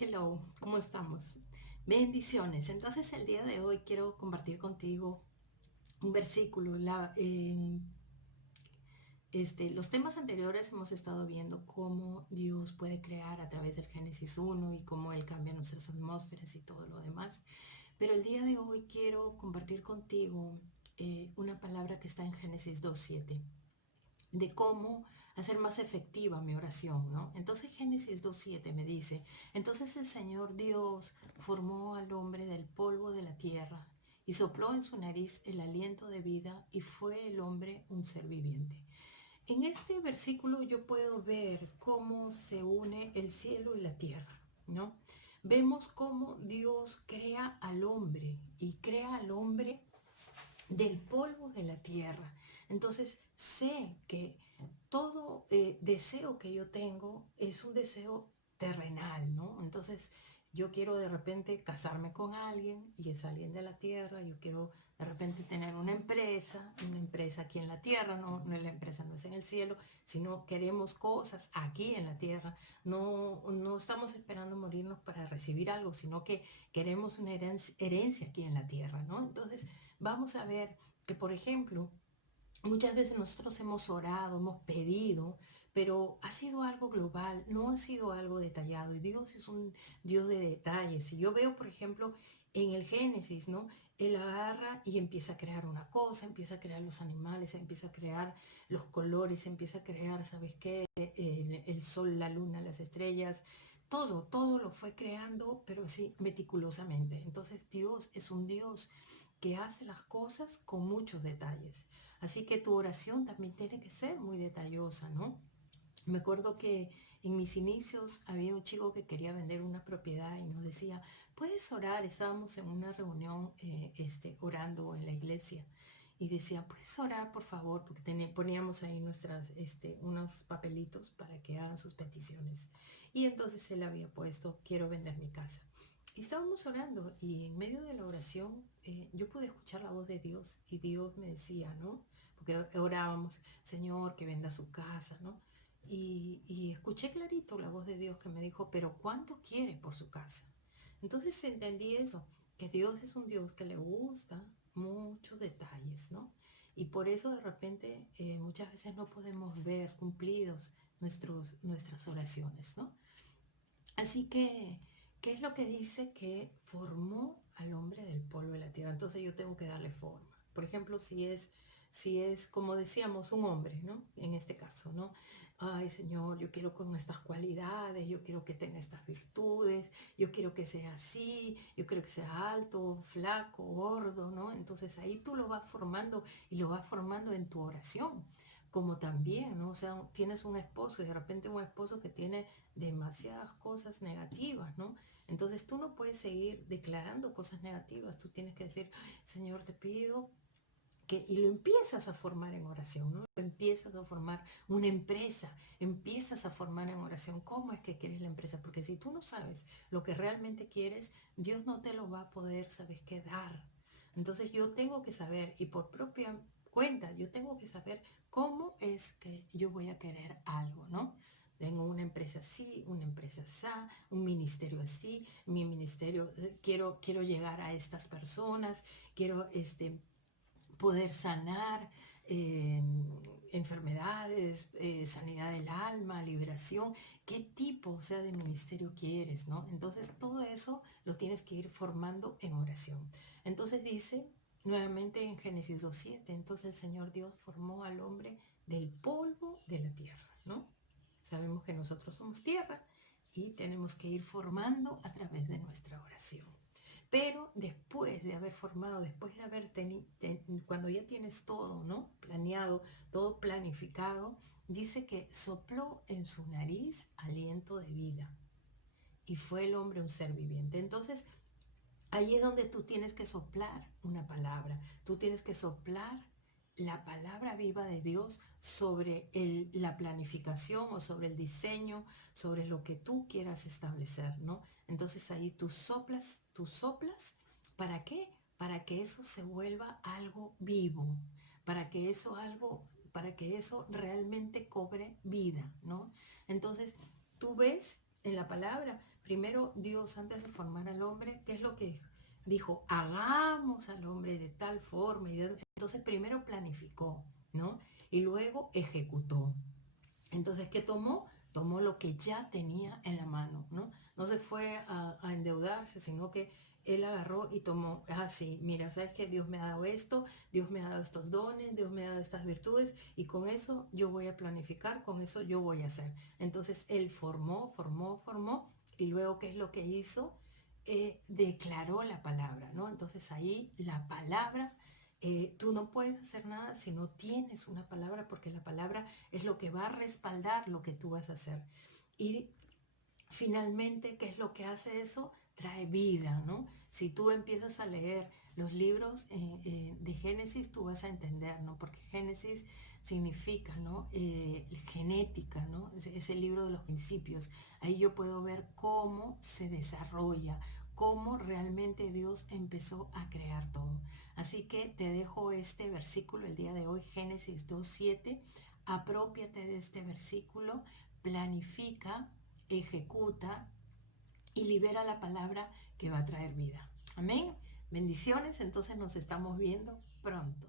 Hello, ¿cómo estamos? Bendiciones. Entonces el día de hoy quiero compartir contigo un versículo. Los temas anteriores hemos estado viendo cómo Dios puede crear a través del Génesis 1 y cómo Él cambia nuestras atmósferas y todo lo demás. Pero el día de hoy quiero compartir contigo una palabra que está en Génesis 2:7 de cómo hacer más efectiva mi oración, ¿no? Entonces Génesis 2:7 me dice, entonces el Señor Dios formó al hombre del polvo de la tierra y sopló en su nariz el aliento de vida y fue el hombre un ser viviente. En este versículo yo puedo ver cómo se une el cielo y la tierra, ¿no? Vemos cómo Dios crea al hombre y crea al hombre del polvo de la tierra. Entonces sé que todo deseo que yo tengo es un deseo terrenal, ¿no? Entonces yo quiero de repente casarme con alguien y es alguien de la tierra, yo quiero de repente tener una empresa aquí en la tierra, la empresa no es en el cielo, sino queremos cosas aquí en la tierra, no estamos esperando morirnos para recibir algo, sino que queremos una herencia aquí en la tierra, ¿no? Entonces vamos a ver que, por ejemplo, muchas veces nosotros hemos orado, hemos pedido, pero ha sido algo global, no ha sido algo detallado. Y Dios es un Dios de detalles. Y yo veo, por ejemplo, en el Génesis, ¿no? Él agarra y empieza a crear una cosa, empieza a crear los animales, empieza a crear los colores, empieza a crear, ¿sabes qué? El sol, la luna, las estrellas. Todo lo fue creando, pero así meticulosamente. Entonces Dios es un Dios que hace las cosas con muchos detalles. Así que tu oración también tiene que ser muy detallosa, ¿no? Me acuerdo que en mis inicios había un chico que quería vender una propiedad y nos decía, puedes orar, estábamos en una reunión orando en la iglesia y decía, puedes orar por favor, porque poníamos ahí unos papelitos para que hagan sus peticiones. Y entonces él había puesto, quiero vender mi casa. Y estábamos orando y en medio de la oración yo pude escuchar la voz de Dios y Dios me decía, ¿no? Porque orábamos, Señor, que venda su casa, ¿no? Y escuché clarito la voz de Dios que me dijo, pero ¿cuánto quiere por su casa? Entonces entendí eso, que Dios es un Dios que le gusta muchos detalles, ¿no? Y por eso de repente muchas veces no podemos ver cumplidos nuestras oraciones, ¿no? Así que, ¿qué es lo que dice que formó al hombre del polvo de la tierra? Entonces yo tengo que darle forma. Por ejemplo, si es como decíamos, un hombre, ¿no? En este caso, ¿no? Ay, Señor, yo quiero con estas cualidades, yo quiero que tenga estas virtudes, yo quiero que sea así, yo quiero que sea alto, flaco, gordo, ¿no? Entonces ahí tú lo vas formando y lo vas formando en tu oración. Como también, ¿no? O sea, tienes un esposo y de repente un esposo que tiene demasiadas cosas negativas, ¿no? Entonces tú no puedes seguir declarando cosas negativas, tú tienes que decir, Señor, te pido que, y lo empiezas a formar en oración, ¿no? Empiezas a formar una empresa, empiezas a formar en oración cómo es que quieres la empresa, porque si tú no sabes lo que realmente quieres, Dios no te lo va a poder, ¿sabes qué? Dar. Entonces yo tengo que saber, y por propia cuenta, yo tengo que saber cómo es que yo voy a querer algo, ¿no? Tengo una empresa así, una empresa así, un ministerio así, mi ministerio, quiero llegar a estas personas, quiero poder sanar eh, enfermedades, sanidad del alma, liberación, qué tipo, o sea, de ministerio quieres, ¿no? Entonces todo eso lo tienes que ir formando en oración. Entonces dice nuevamente en Génesis 2:7, entonces el Señor Dios formó al hombre del polvo de la tierra, ¿no? Sabemos que nosotros somos tierra y tenemos que ir formando a través de nuestra oración. Pero después de haber formado, después de haber tenido, cuando ya tienes todo, ¿no? Planeado, todo planificado, dice que sopló en su nariz aliento de vida y fue el hombre un ser viviente. Entonces, ahí es donde tú tienes que soplar una palabra, tú tienes que soplar la palabra viva de Dios sobre la planificación o sobre el diseño, sobre lo que tú quieras establecer, ¿no? Entonces ahí tú soplas, ¿para qué? Para que eso se vuelva algo vivo, para que eso realmente cobre vida, ¿no? Entonces tú ves en la palabra, primero Dios antes de formar al hombre, ¿qué es lo que dijo? Dijo, hagamos al hombre de tal forma. Entonces primero planificó, ¿no? Y luego ejecutó. Entonces, ¿qué tomó? Tomó lo que ya tenía en la mano, ¿no? No se fue a endeudarse, sino que él agarró y tomó, sí, mira, ¿sabes qué? Dios me ha dado esto, Dios me ha dado estos dones, Dios me ha dado estas virtudes y con eso yo voy a planificar, con eso yo voy a hacer. Entonces, él formó y luego, ¿qué es lo que hizo? Declaró la palabra, ¿no? Entonces ahí la palabra, tú no puedes hacer nada si no tienes una palabra, porque la palabra es lo que va a respaldar lo que tú vas a hacer. Y finalmente, ¿qué es lo que hace eso? Trae vida, ¿no? Si tú empiezas a leer los libros de Génesis, tú vas a entender, ¿no? Porque Génesis significa, ¿no? Genética, ¿no? Es el libro de los principios. Ahí yo puedo ver cómo se desarrolla, cómo realmente Dios empezó a crear todo. Así que te dejo este versículo el día de hoy, Génesis 2:7. Apropiate de este versículo, planifica, ejecuta y libera la palabra que va a traer vida. Amén. Bendiciones, entonces nos estamos viendo pronto.